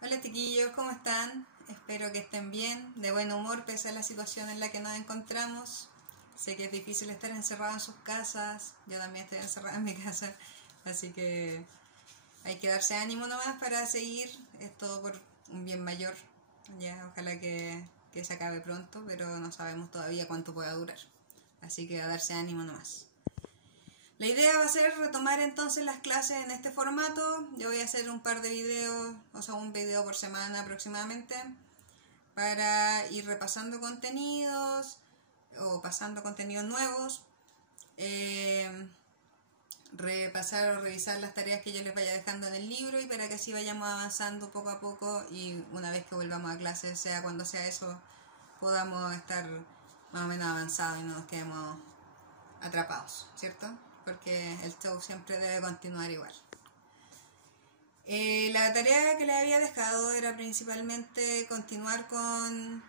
Hola chiquillos, ¿cómo están? Espero que estén bien, de buen humor pese a la situación en la que nos encontramos. Sé que es difícil estar encerrado en sus casas, yo también estoy encerrada en mi casa, así que hay que darse ánimo nomás para seguir, es todo por un bien mayor. Ya, ojalá que se acabe pronto, pero no sabemos todavía cuánto pueda durar, así que a darse ánimo nomás. La idea va a ser retomar entonces las clases en este formato. Yo voy a hacer un par de videos, o sea, un video por semana aproximadamente, para ir repasando contenidos o pasando contenidos nuevos, repasar o revisar las tareas que yo les vaya dejando en el libro y para que así vayamos avanzando poco a poco y una vez que volvamos a clases, sea cuando sea eso, podamos estar más o menos avanzados y no nos quedemos atrapados, ¿cierto? Porque el show siempre debe continuar igual. La tarea que les había dejado era principalmente continuar con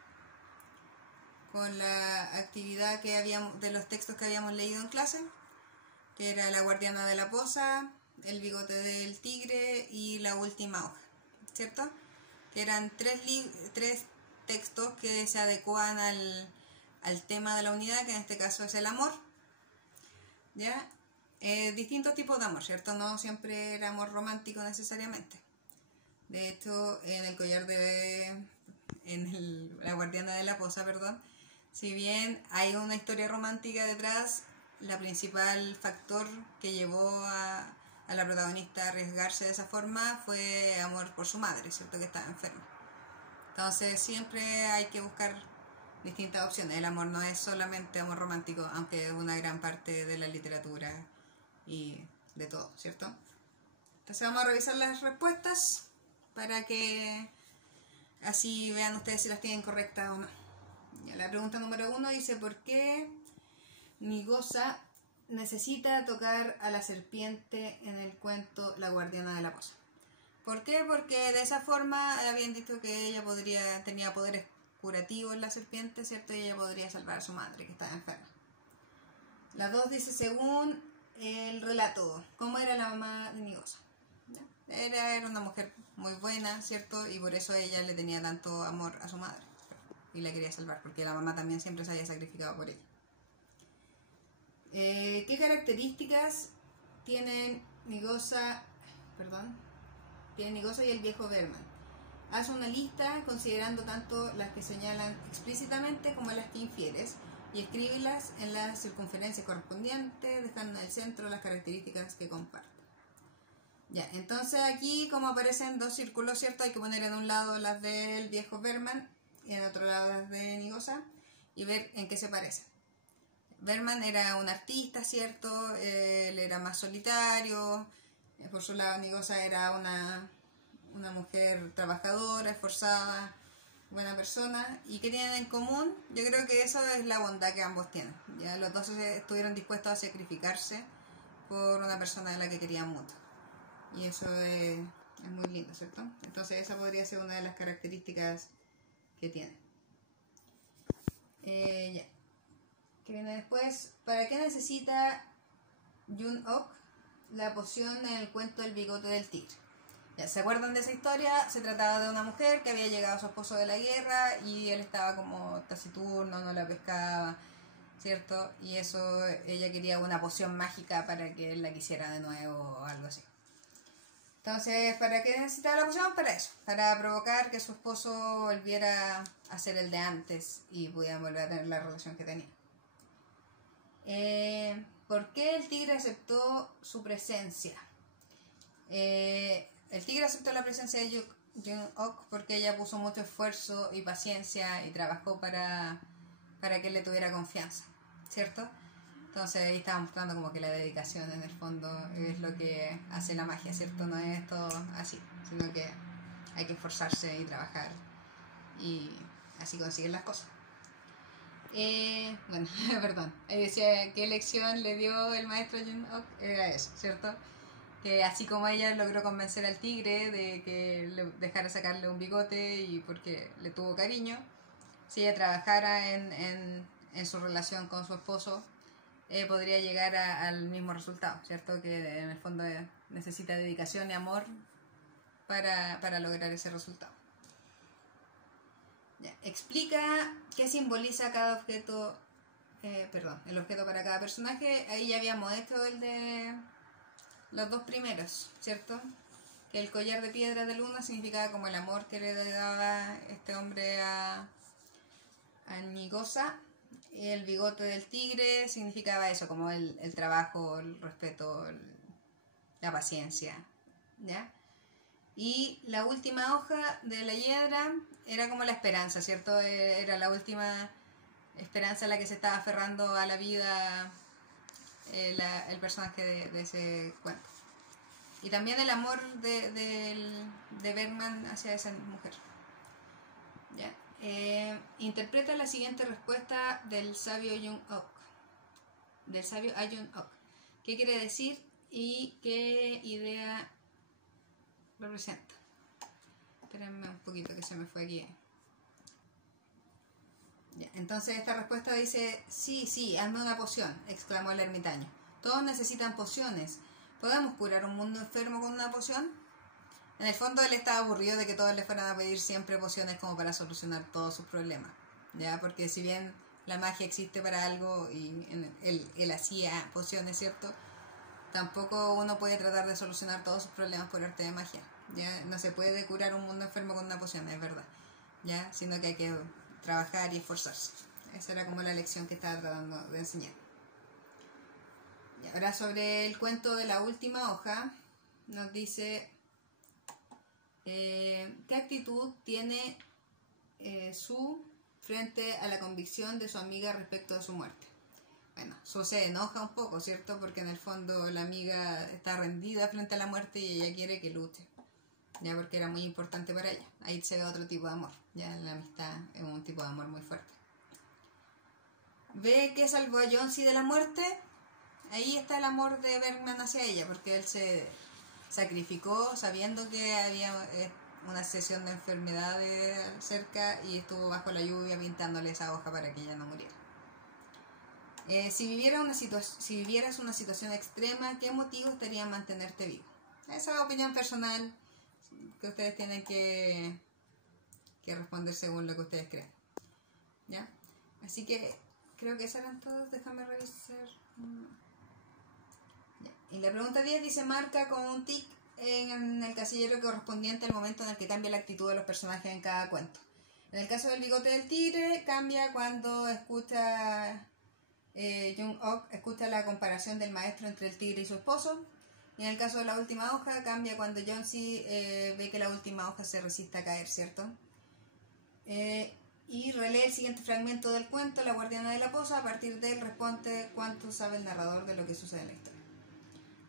la actividad que habíamos, de los textos que habíamos leído en clase, que era La guardiana de la poza, El bigote del tigre y La última hoja, ¿cierto? Que eran tres textos que se adecuan al tema de la unidad, que en este caso es el amor, ¿ya? Distintos tipos de amor, ¿cierto? No siempre el amor romántico necesariamente. De hecho, en el collar de... La guardiana de la poza, perdón, si bien hay una historia romántica detrás, la principal factor que llevó a la protagonista a arriesgarse de esa forma fue amor por su madre, ¿cierto? Que estaba enferma. Entonces siempre hay que buscar distintas opciones. El amor no es solamente amor romántico, aunque es una gran parte de la literatura y de todo, ¿cierto? Entonces vamos a revisar las respuestas para que así vean ustedes si las tienen correctas o no. La pregunta número 1 dice: ¿por qué Nigosa necesita tocar a la serpiente en el cuento La guardiana de la poza? ¿Por qué? Porque de esa forma habían dicho que ella tenía poderes curativos en la serpiente, ¿cierto? Y ella podría salvar a su madre, que estaba enferma. La 2 dice: según el relato, ¿cómo era la mamá de Nigosa? Era una mujer muy buena, ¿cierto? Y por eso ella le tenía tanto amor a su madre y la quería salvar, porque la mamá también siempre se había sacrificado por ella. ¿Qué características tienen Nigosa y el viejo Berman? Haz una lista considerando tanto las que señalan explícitamente como las que infieres y escríbelas en la circunferencia correspondiente, dejando en el centro las características que comparten. Ya, entonces aquí como aparecen dos círculos, ¿cierto? Hay que poner en un lado las del viejo Berman y en otro lado las de Nigosa y ver en qué se parecen. Berman era un artista, ¿cierto? Él era más solitario. Por su lado, Nigosa era una mujer trabajadora, esforzada, buena persona. ¿Y qué tienen en común? Yo creo que eso es la bondad que ambos tienen. Ya los dos estuvieron dispuestos a sacrificarse por una persona a la que querían mucho. Y eso es muy lindo, ¿cierto? Entonces esa podría ser una de las características que tiene. Ya. ¿Qué viene después? ¿Para qué necesita Jun-ok la poción en el cuento del bigote del tigre? Ya, ¿se acuerdan de esa historia? Se trataba de una mujer que había llegado a su esposo de la guerra y él estaba como taciturno, no la pescaba, ¿cierto? Y eso, ella quería una poción mágica para que él la quisiera de nuevo o algo así. Entonces, ¿para qué necesitaba la poción? Para eso, para provocar que su esposo volviera a ser el de antes y pudieran volver a tener la relación que tenía. ¿Por qué el tigre aceptó su presencia? El tigre aceptó la presencia de Jun-ok porque ella puso mucho esfuerzo y paciencia y trabajó para que él le tuviera confianza, ¿cierto? Entonces ahí estaba mostrando como que la dedicación en el fondo es lo que hace la magia, ¿cierto? No es todo así, sino que hay que esforzarse y trabajar y así conseguir las cosas. Bueno, perdón, decía qué lección le dio el maestro Jun-ok, era eso, ¿cierto? Que así como ella logró convencer al tigre de que le dejara sacarle un bigote y porque le tuvo cariño, si ella trabajara en su relación con su esposo, podría llegar al mismo resultado, ¿cierto? Que en el fondo necesita dedicación y amor para lograr ese resultado. Ya, explica qué simboliza cada objeto, el objeto para cada personaje. Ahí ya habíamos hecho el de los dos primeros, ¿cierto? Que el collar de piedra del uno significaba como el amor que le daba este hombre a Nigosa. El bigote del tigre significaba eso, como el trabajo, el respeto, la paciencia, ¿ya? Y la última hoja de la hiedra era como la esperanza, ¿cierto? Era la última esperanza a la que se estaba aferrando a la vida el personaje de ese cuento. Y también el amor de Bergman hacia esa mujer. ¿Ya? Interpreta la siguiente respuesta del sabio Jung-ok. Del sabio Jung-ok. ¿Qué quiere decir y qué idea representa? Espérenme un poquito que se me fue aquí. Ya, entonces esta respuesta dice: sí, hazme una poción, exclamó el ermitaño. Todos necesitan pociones. ¿Podemos curar un mundo enfermo con una poción? En el fondo él estaba aburrido de que todos le fueran a pedir siempre pociones como para solucionar todos sus problemas, ¿ya? Porque si bien la magia existe para algo y él hacía pociones, ¿cierto? Tampoco uno puede tratar de solucionar todos sus problemas por arte de magia, ¿ya? No se puede curar un mundo enfermo con una poción, es verdad, ¿ya? Sino que hay que trabajar y esforzarse. Esa era como la lección que estaba tratando de enseñar. Y ahora sobre el cuento de la última hoja, nos dice qué actitud tiene Su frente a la convicción de su amiga respecto a su muerte. Bueno, Su se enoja un poco, ¿cierto? Porque en el fondo la amiga está rendida frente a la muerte y ella quiere que luche, ya, porque era muy importante para ella. Ahí se ve otro tipo de amor, ya la amistad es un tipo de amor muy fuerte. Ve que salvó a Johnsy de la muerte. Ahí está el amor de Bergman hacia ella, porque él se sacrificó sabiendo que había una sesión de enfermedad cerca y estuvo bajo la lluvia pintándole esa hoja para que ella no muriera. Si vivieras una situación extrema, ¿qué motivos te harían mantenerte vivo? Esa es la opinión personal que ustedes tienen que responder según lo que ustedes crean, ¿ya? Así que creo que esas eran todas. Déjame revisar. Y la pregunta 10 dice: marca con un tic en el casillero correspondiente al momento en el que cambia la actitud de los personajes en cada cuento. En el caso del bigote del tigre, cambia cuando escucha Jung-ok escucha la comparación del maestro entre el tigre y su esposo. Y en el caso de la última hoja, cambia cuando Johnsy ve que la última hoja se resiste a caer, ¿cierto? Y relee el siguiente fragmento del cuento, La guardiana de la poza. A partir de él responde cuánto sabe el narrador de lo que sucede en la historia.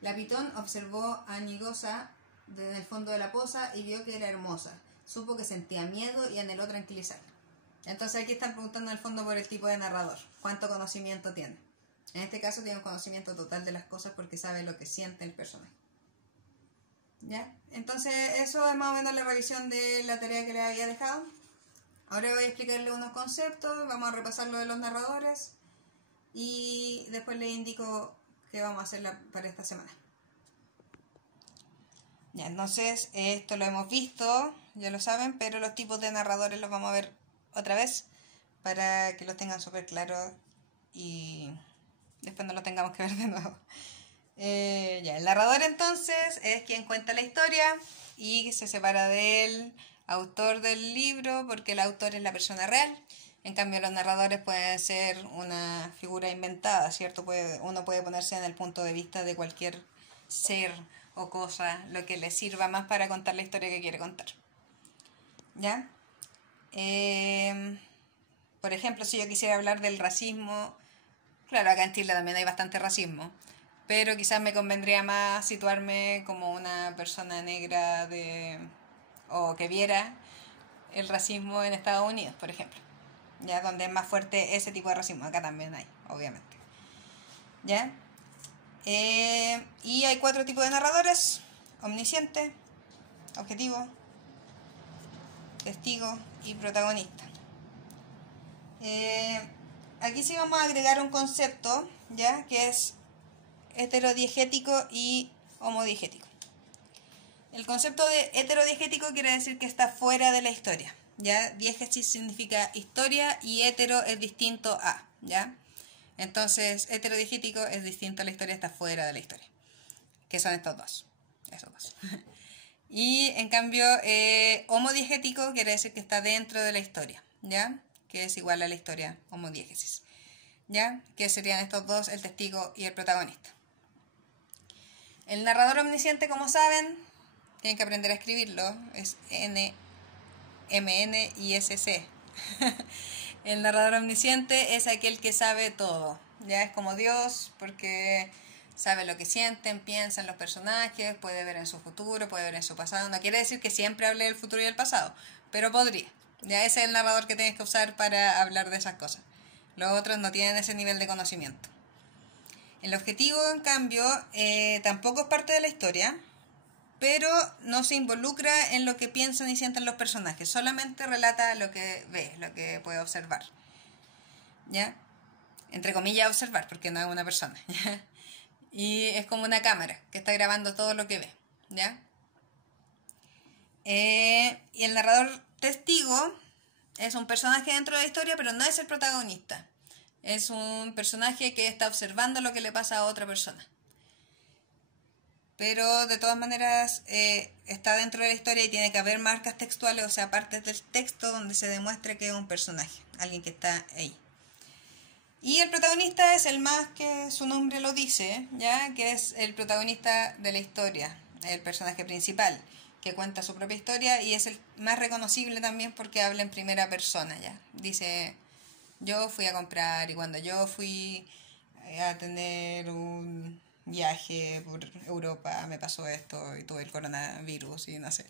La pitón observó a Nigosa desde el fondo de la poza y vio que era hermosa. Supo que sentía miedo y anheló tranquilizarla. Entonces aquí están preguntando en el fondo por el tipo de narrador. ¿Cuánto conocimiento tiene? En este caso tiene un conocimiento total de las cosas porque sabe lo que siente el personaje. ¿Ya? Entonces eso es más o menos la revisión de la tarea que les había dejado. Ahora voy a explicarles unos conceptos, vamos a repasar lo de los narradores y después les indico qué vamos a hacer para esta semana. Ya, entonces esto lo hemos visto, ya lo saben, pero los tipos de narradores los vamos a ver otra vez para que los tengan súper claros y después no lo tengamos que ver de nuevo. Ya, el narrador entonces es quien cuenta la historia y se separa del autor del libro porque el autor es la persona real. En cambio los narradores pueden ser una figura inventada, ¿cierto? Uno puede ponerse en el punto de vista de cualquier ser o cosa, lo que le sirva más para contar la historia que quiere contar. ¿Ya? Por ejemplo, si yo quisiera hablar del racismo, claro, acá en Chile también hay bastante racismo, pero quizás me convendría más situarme como una persona negra o que viera el racismo en Estados Unidos, por ejemplo, ya, donde es más fuerte ese tipo de racismo. Acá también hay, obviamente, ¿ya? Y hay 4 tipos de narradores: omnisciente, objetivo, testigo y protagonista. Aquí sí vamos a agregar un concepto, ¿ya? Que es heterodiegético y homodiegético. El concepto de heterodiegético quiere decir que está fuera de la historia, ¿ya? Diégesis significa historia y hetero es distinto a, ¿ya? Entonces, heterodiegético es distinto a la historia, está fuera de la historia. Que son estos dos. Esos dos. Y en cambio, homodiegético quiere decir que está dentro de la historia, ¿ya? Que es igual a la historia, homodiégesis, ¿ya? Que serían estos dos, el testigo y el protagonista. El narrador omnisciente, como saben, tienen que aprender a escribirlo, es NMNISC. El narrador omnisciente es aquel que sabe todo, ya es como Dios, porque sabe lo que sienten, piensan los personajes, puede ver en su futuro, puede ver en su pasado. No quiere decir que siempre hable del futuro y del pasado, pero podría. Ya ese es el narrador que tienes que usar para hablar de esas cosas. Los otros no tienen ese nivel de conocimiento. El objetivo, en cambio, tampoco es parte de la historia, pero no se involucra en lo que piensan y sienten los personajes, solamente relata lo que ve, lo que puede observar. ¿Ya? Entre comillas observar, porque no es una persona. ¿Ya? Y es como una cámara que está grabando todo lo que ve. ¿Ya? Y el narrador testigo es un personaje dentro de la historia, pero no es el protagonista. Es un personaje que está observando lo que le pasa a otra persona. Pero de todas maneras está dentro de la historia y tiene que haber marcas textuales, o sea, partes del texto donde se demuestre que es un personaje, alguien que está ahí. Y el protagonista es el más que su nombre lo dice, ¿ya? Que es el protagonista de la historia, el personaje principal, que cuenta su propia historia y es el más reconocible también porque habla en primera persona, ¿ya? Dice, yo fui a comprar y cuando yo fui a tener un viaje por Europa me pasó esto y tuve el coronavirus y no sé.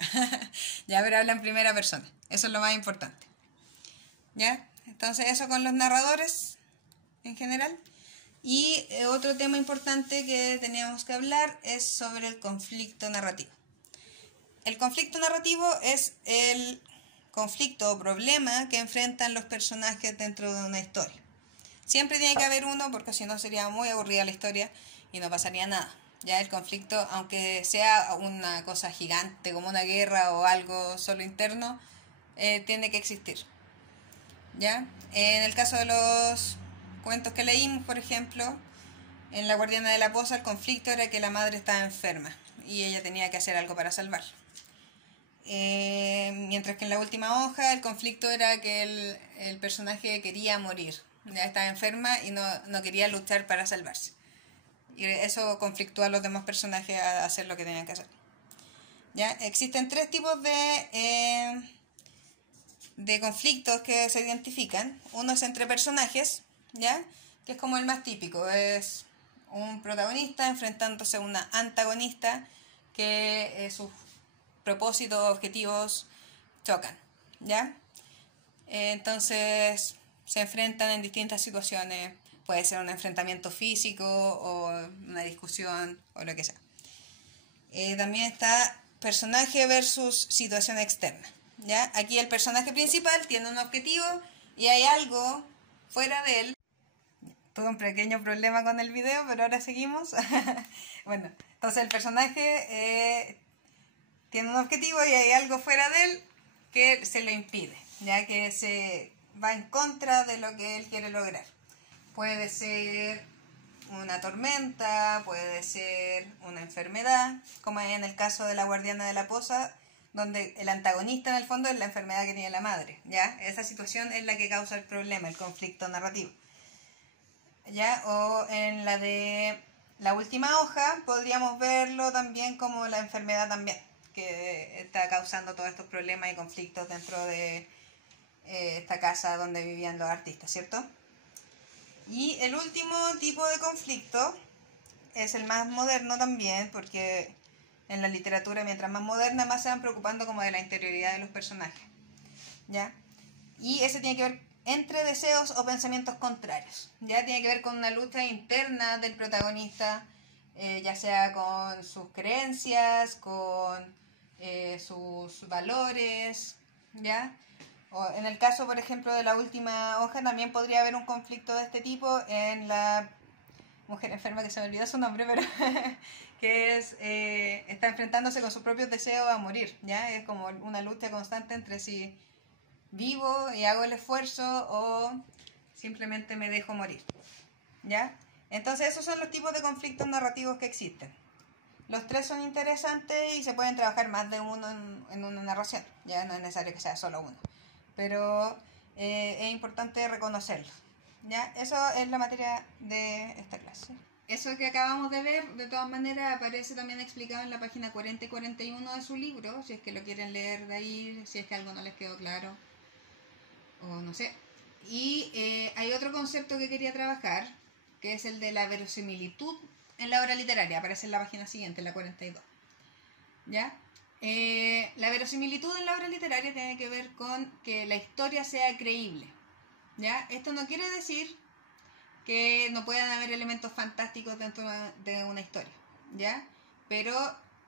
Ya, pero habla en primera persona, eso es lo más importante. ¿Ya? Entonces eso con los narradores en general. Y otro tema importante que teníamos que hablar es sobre el conflicto narrativo. El conflicto narrativo es el conflicto o problema que enfrentan los personajes dentro de una historia. Siempre tiene que haber uno porque si no sería muy aburrida la historia y no pasaría nada. Ya el conflicto, aunque sea una cosa gigante como una guerra o algo solo interno, tiene que existir. ¿Ya? En el caso de los cuentos que leímos, por ejemplo, en La Guardiana de la Poza, el conflicto era que la madre estaba enferma y ella tenía que hacer algo para salvarla. Mientras que en la última hoja el conflicto era que el personaje quería morir, ya estaba enferma y no quería luchar para salvarse. Y eso conflictúa a los demás personajes a hacer lo que tenían que hacer. ¿Ya? Existen tres tipos de conflictos que se identifican. Uno es entre personajes, ¿ya? Que es como el más típico, es un protagonista enfrentándose a una antagonista que sus propósitos, objetivos chocan, ¿ya? Entonces se enfrentan en distintas situaciones, puede ser un enfrentamiento físico o una discusión o lo que sea. También está personaje versus situación externa, ¿ya? Aquí el personaje principal tiene un objetivo y hay algo fuera de él. Tuve un pequeño problema con el video, pero ahora seguimos. Bueno, entonces el personaje tiene un objetivo y hay algo fuera de él que se lo impide, ya que se va en contra de lo que él quiere lograr. Puede ser una tormenta, puede ser una enfermedad, como en el caso de La Guardiana de la Poza, donde el antagonista en el fondo es la enfermedad que tiene la madre, ¿ya? Esa situación es la que causa el problema, el conflicto narrativo, ¿ya? O en la de La Última Hoja podríamos verlo también como la enfermedad también, que está causando todos estos problemas y conflictos dentro de esta casa donde vivían los artistas, ¿cierto? Y el último tipo de conflicto es el más moderno también, porque en la literatura, mientras más moderna, más se van preocupando como de la interioridad de los personajes, ¿ya? Y ese tiene que ver entre deseos o pensamientos contrarios, ¿ya? Tiene que ver con una lucha interna del protagonista, ya sea con sus creencias, con sus valores, ¿ya? O en el caso, por ejemplo, de La Última Hoja, también podría haber un conflicto de este tipo en la mujer enferma, que se me olvidó su nombre, pero que es está enfrentándose con sus propios deseos a morir, ¿ya? Es como una lucha constante entre si vivo y hago el esfuerzo o simplemente me dejo morir, ¿ya? Entonces esos son los tipos de conflictos narrativos que existen. Los tres son interesantes y se pueden trabajar más de uno en una narración, ya no es necesario que sea solo uno, pero es importante reconocerlo, ¿ya? Eso es la materia de esta clase. Eso que acabamos de ver, de todas maneras, aparece también explicado en la página 40 y 41 de su libro, si es que lo quieren leer de ahí, si es que algo no les quedó claro, o no sé. Y hay otro concepto que quería trabajar, que es el de la verosimilitud en la obra literaria, aparece en la página siguiente, en la 42. ¿Ya? La verosimilitud en la obra literaria tiene que ver con que la historia sea creíble, ¿ya? Esto no quiere decir que no puedan haber elementos fantásticos dentro de una historia, ¿ya? Pero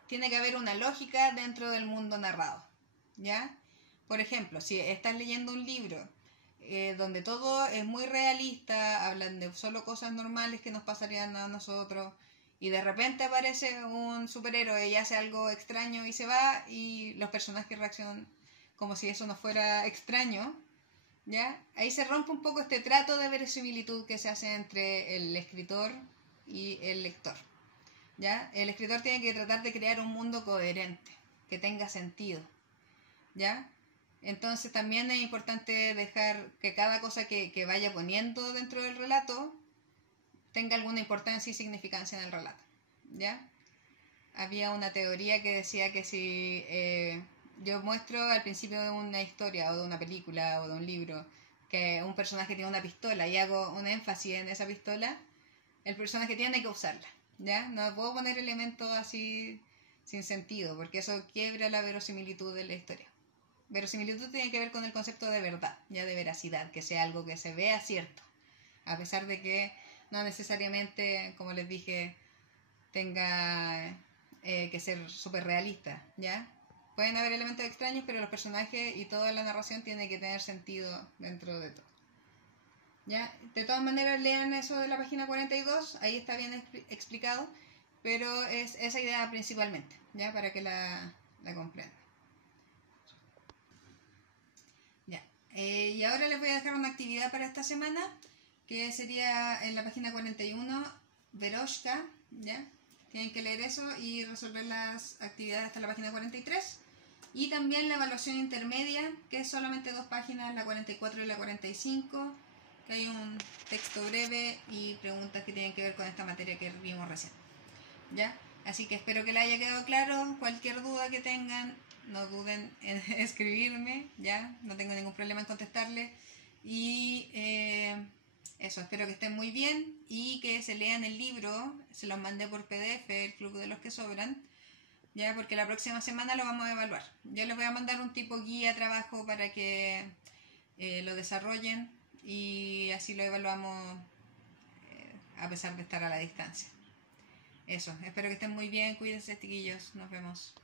tiene que haber una lógica dentro del mundo narrado, ¿ya? Por ejemplo, si estás leyendo un libro donde todo es muy realista, hablan de solo cosas normales que nos pasarían a nosotros, y de repente aparece un superhéroe y hace algo extraño y se va, y los personajes reaccionan como si eso no fuera extraño, ¿ya? Ahí se rompe un poco este trato de verosimilitud que se hace entre el escritor y el lector, ¿ya? El escritor tiene que tratar de crear un mundo coherente, que tenga sentido, ¿ya? Entonces también es importante dejar que cada cosa que vaya poniendo dentro del relato tenga alguna importancia y significancia en el relato, ¿ya? Había una teoría que decía que si yo muestro al principio de una historia o de una película o de un libro que un personaje tiene una pistola y hago un énfasis en esa pistola, el personaje tiene que usarla, ¿ya? No puedo poner elementos así sin sentido, porque eso quiebra la verosimilitud de la historia. Verosimilitud tiene que ver con el concepto de verdad, ya de veracidad, que sea algo que se vea cierto, a pesar de que no necesariamente, como les dije, tenga que ser súper realista, ¿ya? Pueden haber elementos extraños, pero los personajes y toda la narración tiene que tener sentido dentro de todo, ¿ya? De todas maneras, lean eso de la página 42, ahí está bien explicado, pero es esa idea principalmente, ¿ya? Para que la comprendan. Ya. Y ahora les voy a dejar una actividad para esta semana, que sería en la página 41, Veroshka, ¿ya? Tienen que leer eso y resolver las actividades hasta la página 43. Y también la evaluación intermedia, que es solamente 2 páginas, la 44 y la 45, que hay un texto breve y preguntas que tienen que ver con esta materia que vimos recién, ¿ya? Así que espero que les haya quedado claro. Cualquier duda que tengan, no duden en escribirme, ¿ya? No tengo ningún problema en contestarles. Y eso, espero que estén muy bien y que se lean el libro. Se los mandé por PDF, el Club de los que Sobran, ¿ya? Porque la próxima semana lo vamos a evaluar. Yo les voy a mandar un tipo guía, trabajo para que lo desarrollen y así lo evaluamos a pesar de estar a la distancia. Eso, espero que estén muy bien, cuídense, chiquillos, nos vemos.